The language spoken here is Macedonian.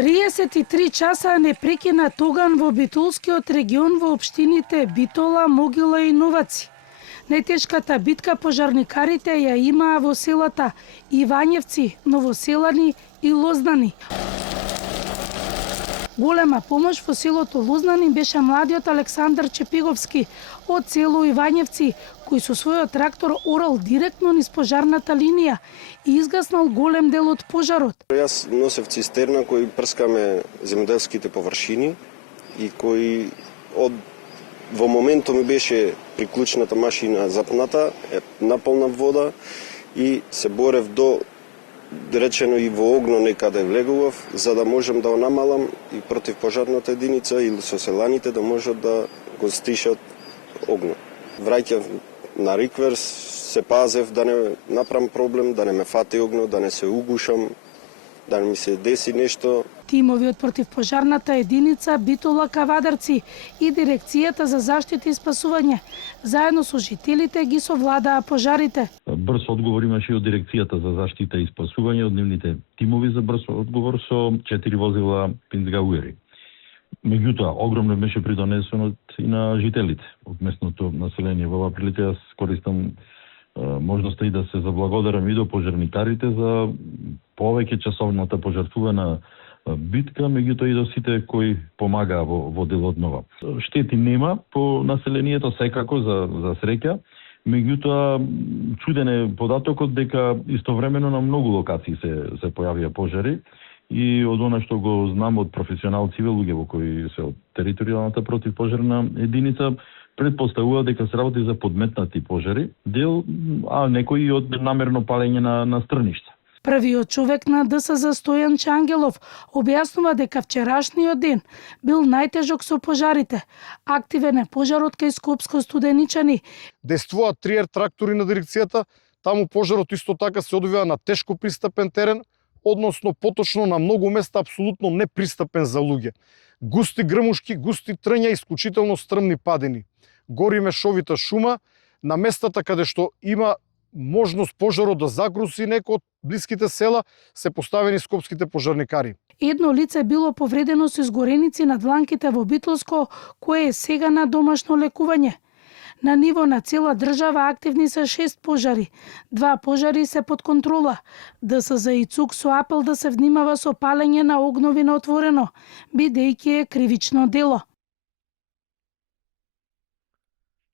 33 часа непрекинат оган во Битолскиот регион во општините Битола, Могила и Новаци. Најтешката битка пожарникарите ја имаа во селата Ивањевци, Новоселани и Лознани. Голема помош во селото Лознани беше младиот Александар Чепиговски од село Ивањевци, кој со својот трактор орал директно низ пожарната линија и изгаснал голем дел од пожарот. Јас носев цистерна кој прскаме земјоделските површини и кој во моментот ми беше приклучната машина запната, наполна вода и се борев до речено и во огно некаде влегував, за да можам да го намалам и против пожарната единица или соселаните да можат да го стишат огно. Враќав на рикверс, се пазев да не направам проблем, да не ме фати огно, да не се угушам, да не ми се деси нешто. Тимови од противпожарната единица Битола Кавадарци и Дирекцијата за заштита и спасување заедно со жителите ги совладаа пожарите. Брз одговор имаше и од Дирекцијата за заштита и спасување од нивните тимови за брз одговор со 4 возила Пинцгауери. Меѓутоа, огромно беше придонесено и на жителите од местното население. Во оваа прилика јас користам можноста и да се заблагодарам и до пожарникарите за повеќе часовната пожртвувана битка, меѓутоа и до сите кои помагаа во делотнова. Штети нема по населението секако за среќа, меѓутоа чуден е податокот дека истовремено на многу локации се појавија пожари и од она што го знам од професионалци луѓе кои се од територијалната противпожарна единица предпоставува дека се работи за подметнати пожари, а некои и од намерно палење на стрништа. Првиот човек на ДСЗ Стојан Чангелов објаснува дека вчерашниот ден бил најтежок со пожарите. Активен е пожарот кај Скопско Студеничани. Действуваат 3 трактори на дирекцијата, таму пожарот исто така се одвива на тешко пристапен терен, односно поточно на многу места апсолутно непристапен за луѓе. Густи грмушки, густи трња, исклучително стрмни падини. Гори мешовита шума на местата каде што има можност пожарот да загруси некој од блиските села, се поставени скопските пожарникари. Едно лице било повредено со изгореници на дланките во Битолско, кое е сега на домашно лекување. На ниво на цела држава активни се 6 пожари. 2 пожари се под контрола. ДСЗ и ЦУК со апел да се внимава со палење на огнови на отворено, бидејќи е кривично дело.